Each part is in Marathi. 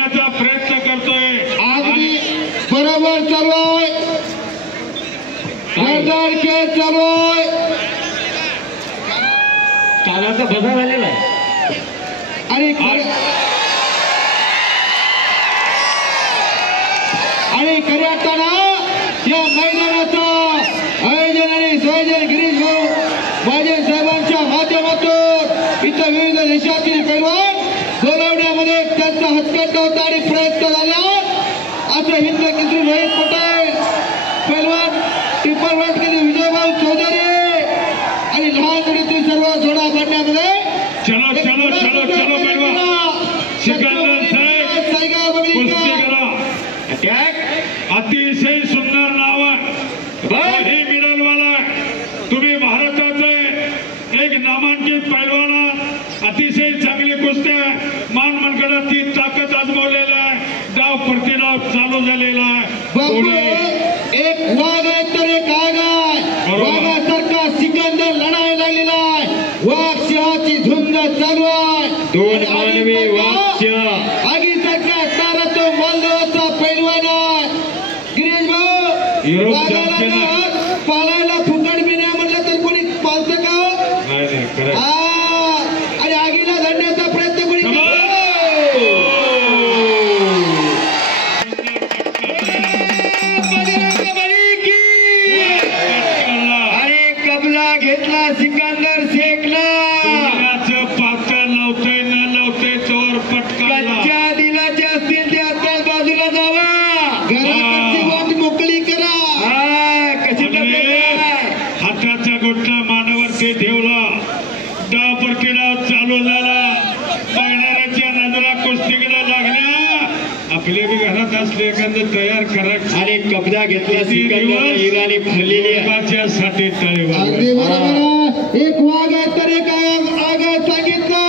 देण्याचा प्रयत्न करतोय. अगदी बरोबर चालू आहे. जोरदार खेळ चालू आहे. कानाचा बजा झालेला आहे. आणि खऱ्या अर्थानं या मैदानाचं आयोजन आणि संयोजन गिरीश भाऊ महाजन साहेबांच्या माध्यमातून इथं विविध देशातील पैलवान बोलावण्यामध्ये त्यांचा हत्कंडा होता आणि प्रयत्न झाला. असं हिंद केसरी रोहित पटेल, पैलवान ट्रिपल वर्ल्ड केसरी विजयभाऊ चौधरी आणि लहान गडीतील सर्व जोडा बांधण्यामध्ये चलो चलो चलो चलो पैलवान सिकंदर साहेब कुस्ती करा. अतिशय सुंदर नाव आहे. हे मिडलवाला तुम्ही भारताचे एक नामांकित पैलवान, अतिशय चांगली कुस्ती मान मनगडाची ताकद आजमावलेला आहे. डाव प्रतिडाव चालू झालेला आहे. एक वाघ आहे तर एक आग आहे. वाघासारखा सिकंदर लढायला लागलेला आहे. वाघ सिंहाची झुंज चालू आहे. दोन मानवी वाघ आगीसारखा तारा तो मालदेवाचा पैलवान आहे. गिरीश भाऊ पाळायला फुकट बी नाही म्हटलं तर कोणी पालतं का? आणि आगीला धरण्याचा प्रयत्न कोणी आणि कबला घेतला सिकंदर शेखला. पातळ लावतोय न लावतोय तोवर पटकाला. कच्च्या दिलाचे असतील ते आता बाजूला जावा. घराकडची वाट मोकळी करा. कशी हाताचा गोठा मानावरती ठेवला. डाव परकीडाव चालू झाला. बघणाऱ्याच्या नजरा कुस्तीकडे लागल्या. आपले बी घरात असले एखादं तयार करा. आणि कब्जा घेतला सिकंदर हिराने भरलेली आहे. साठी अगदी बरोबर. एक वाघ आहे तर एक आग आहे सांगितलं.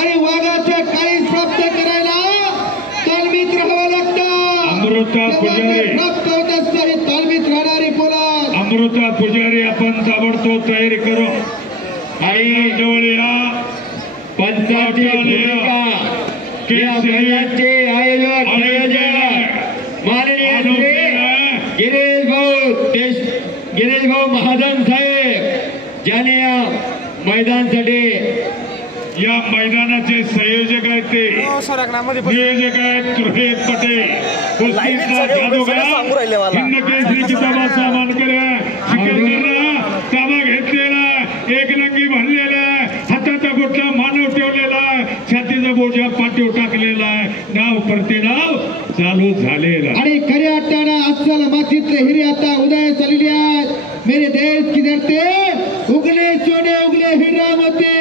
आणि वाघाचं काही प्राप्त करायला तालमीत राहावं लागतं. अमृता पुजारी प्राप्त होत असताना तालमीत राहणारी पोला अमृता पुजारी आपण ताबडतोब तयारी करू. आणि जवळ या पंचायती भूमिका या मैदानाचे आयोजक माननीय श्री गिरीश भाऊ महाजन साहेब ज्याने या मैदानासाठी या मैदानाचे संयोजक आहेत ते नियोजक आहेत रोहित पटेल. कुस्तीचा जादूगार हिंद केसरी किताबाचा मानकर सिकंदरला ताबा घेतलेला, एकलंगी भरलेला, हाताचा गोठा मानव ठेवलेला, छातीचा बोजा पाठीव टाकलेला आहे. डाव प्रतिडाव चालू झालेला. आणि खऱ्या अर्थानं अस्सल मातीतले हिरे आता उदय झालेले आहेत. मेरे देश की धरती उगले सोने उगले हीरा मोती.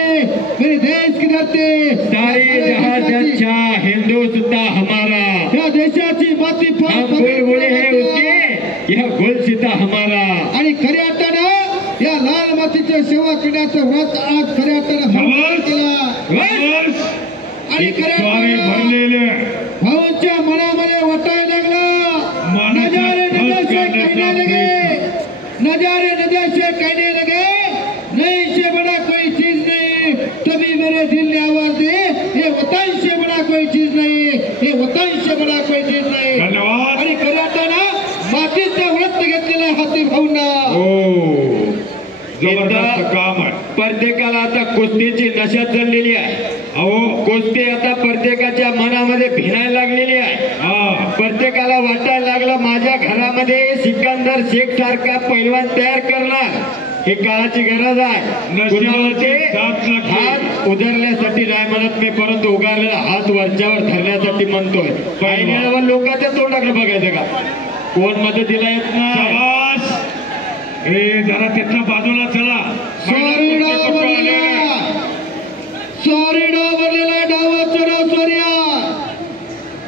मेरे देश की धरती सारे जहां अच्छा हिंदुस्ता हमारा. या देशाची माती हम बुलबुले हैं उसके यह गुलसिता हमारा. आणि खऱ्या अर्थानं या लाल मातीच्या सेवा करण्याचं व्रत आज खऱ्या अर्थानं केला. आणि खऱ्या भरलेले भाऊंच्या मनामध्ये वाटायला लागला. नजारे नजर से कहने लगे, नजारे नजर से कहने लगे, नहीं से बड़ा कोई चीज नहीं. तभी मेरे दिल ने आवाज दी, ये वतन से बड़ा कोई चीज नहीं, ये वतन से बड़ा कोई चीज नहीं. धन्यवाद. आणि खऱ्या अर्थानं मातीचं व्रत घेतलेलं हाती भाऊंना. जबरदस्त काम आहे. प्रत्येकाला आता कुस्तीची नशा चाललेली आहे. अहो कुस्ती आता प्रत्येकाच्या मनामध्ये भिनायला लागलेली आहे. प्रत्येकाला वाटायला लागलं माझ्या घरामध्ये सिकंदर शेख सारखा पैलवान तयार करणार. ही काळाची गरज आहे. कुणावरती हात उधरण्यासाठी नाही म्हणत मी, परंतु उगारलेला हात वरच्यावर धरण्यासाठी म्हणतोय. पहिल्या लोकांच्या तोंडाकडे बघायचं का, कोण मदतीला येत नाही. जरा तिथल्या बाजूला चला. सॉरी डावरलेला डावाचं नाव सॉरिया.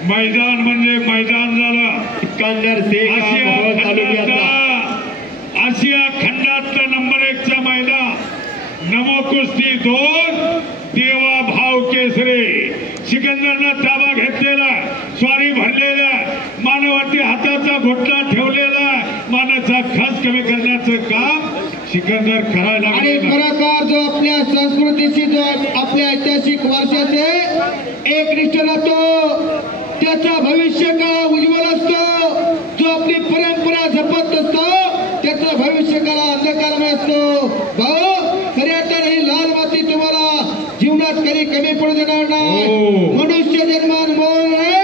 मैदान म्हणजे मैदान झालं. सिकंदर शेख आशिया खंडातलं नंबर 1चं मैदान. नमो कुस्ती 2 देवा भाव केसरी. सिकंदरनं ताबा घेतलेला, स्वारी भरलेला, मानवाची हाताचा घोटला ठेवलेला, मानाचा खास कमी करण्याचं काम सिकंदर करायला. आणि खरोखर जो आपल्या संस्कृतीशी जो आपल्या ऐतिहासिक वारशाचे एक निष्ठ राहतो त्याचा भविष्य काळ उज्ज्वल असतो. जो आपली परंपरा जपत असतो त्याचा भविष्य काळ अंधकारमय असतो. भाऊ खऱ्या अर्थाने ही लाल माती तुम्हाला जीवनात कधी कमी पडू देणार नाही. मनुष्य जन्मान मोल रे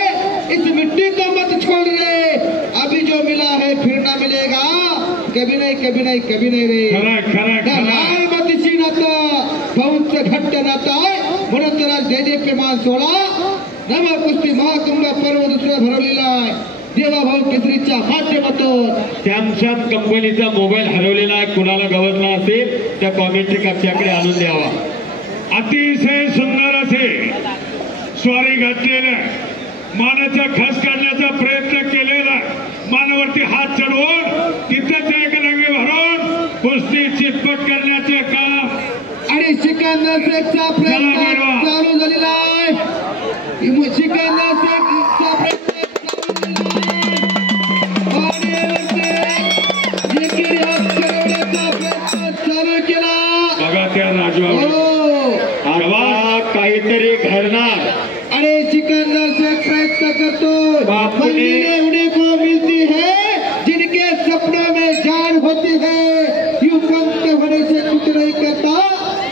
इस मिट्टी को मत छोड़ रे. अभी जो मिला है फिर ना मिलेगा. कभी नहीं कभी नहीं कभी नहीं रे. लाल मातीशी नातं भाऊंचं घट्ट नातं आहे. म्हणून तर आज दैदेप्यमान सोहळा नव कुस्ती महाकुंभ पर्व दुसरा भरवलेला आहे. देवाभाऊ केसरीच्या माध्यमातून. सॅमसंग कंपनीचा मोबाईल हरवलेला आहे. कुणाला गवतला असेल त्या कॉमेंट्री कक्षाकडे आणून द्यावा. अतिशय सुंदर असे स्वारी घातलेलं मानाचा खस काढण्याचा प्रयत्न केलेला. मानावरती हात चढवून तिथंच एक रंगे भरून कुस्ती चितपट करण्याचे काम आणि सिकंदर शेखचा प्रयत्न चालू झालेला आहे. सिकंदर शेखचा प्रयत्न चालू केला. बघा त्या राजवा काहीतरी घडणार. अरे सिकंदर शेख प्रयत्न करतो. मंजिलें उन्हीं को मिलती है जिनके सपनों में जान होती है. यूं पंख होने से कुछ नहीं करता.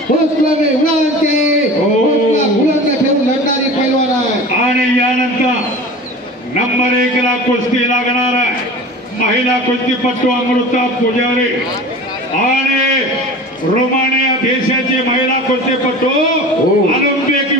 हौसला में उड़ान के हौसला बुलंद ठेवून लढणारी पैलवान आहे. आणि यानंतर नंबर 1 ला कुस्ती लागणार आहे. महिला कुस्तीपटू अमृता पुजारी आणि रोमानिया देशाची महिला कुस्तीपटू ऑलिम्पिक